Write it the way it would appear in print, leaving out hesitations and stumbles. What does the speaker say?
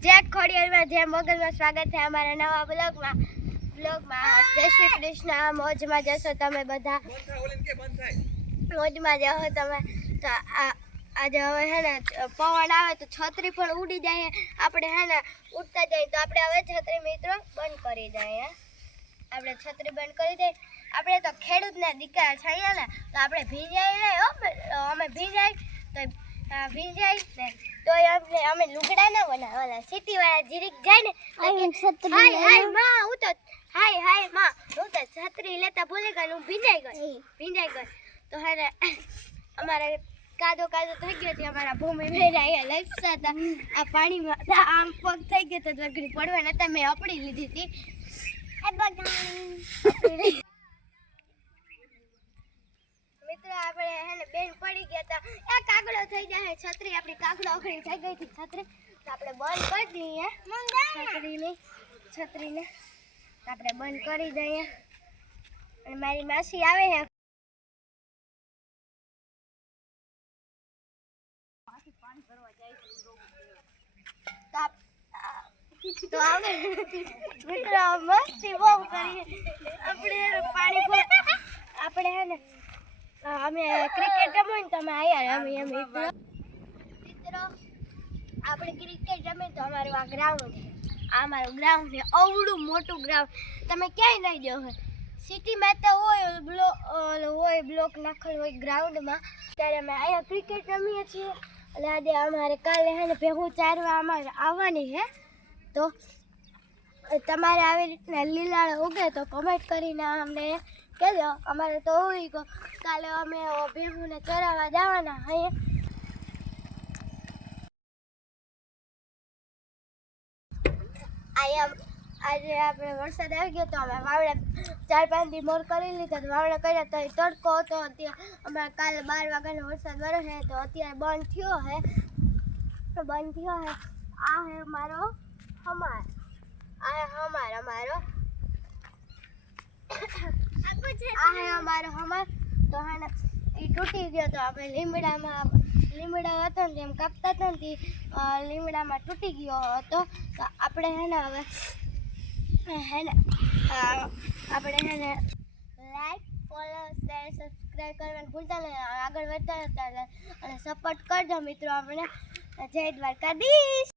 જય ખોડિયારમાં જય મોગલમાં સ્વાગત છે અમારા નવા બ્લોગમાં જય શ્રી કૃષ્ણ મોજમાં જશો તમે બધા મોજમાં જશો તમે તો આજે હવે હે ને પવન આવે તો છત્રી પણ ઉડી જાય આપણે હે ને ઉડતા જાય તો આપણે હવે છત્રી મિત્રો બંધ કરી દઈએ આપણે છત્રી બંધ કરી દઈએ આપણે તો ખેડૂતના દીકરા છીએ ને તો આપણે ભીંજાય નહીં અમે ભીંજાય તો ભીંજાય ને તો અમે લુગડા ના બનાવવાના સિટી વાળા જીરીક જાય ને હાય માં હું તો હાય માં હું તો છત્રી લેતા ભૂલી ગઈ હું ભીંજાઈ ગઈ તો હે ને અમારે કાદો થઈ ગયો હતી અમારા ભૂમિ મેરા અહીંયા લપસા હતા આ પાણીમાં આમ પગ થઈ ગયો તો લગડી પડવા નતા મેં આપડી લીધી હતી મિત્રો આપણે હે ને બેન પડી ગયા હતા એ કાગડો થઈ જાય છત્રી આપણી કાગડો અખડી થઈ ગઈ હતી છત્રી તો આપણે બંધ કરી દઈએ છત્રીને આપણે બંધ કરી દઈએ અને મારી માસી આવે છે તો આપણે મિત્રો મસ્તી બહુ કરીએ આપણે પાણી આપણે હે ને અમે ક્રિકેટ રમીએ તો અમે આયા રમીએ મિત્રો આપણે ક્રિકેટ રમીએ તો અમારું આ ગ્રાઉન્ડ આ અમારું ગ્રાઉન્ડ છે અવડું મોટું ગ્રાઉન્ડ તમે ક્યાંય નહીં જો હોય સિટીમાં તો હોય બ્લોક નાખેલ હોય ગ્રાઉન્ડમાં ત્યારે અમે અહીંયા ક્રિકેટ રમીએ છીએ અને આજે અમારે કાલે હે ને ભેગું ચારવા અમારે આવવાની છે તો તમારે આવી રીતના લીલાળ ઉગે તો કમેન્ટ કરીને અમને કહેજો અમારે તો હોય ગયો કાલે અમે ભેગુંને ચરાવવા જવાના અહીંયા આજે આપણે વરસાદ આવી ગયો તો અમે વાવડા 4-5 દી મોર કરી લીધા તો વાવડા કર્યા તો તડકો હતો અત્યારે અમારે કાલે 12 વાગ્યાનો વરસાદ વરસે તો અત્યારે બંધ થયો હે આ હે અમારો હમાર તો હે ને એ તૂટી ગયો તો આપણે લીમડા હતો ને એમ કાપતા હતા ને લીમડામાં તૂટી ગયો હતો તો આપણે હે ને હવે આપણે લાઈક ફોલો શેર સબસ્ક્રાઈબ કરવાનું ભૂલતા નહીં આગળ વધતા હતા અને સપોર્ટ કરજો મિત્રો આપણે જય દ્વારકાધીશ.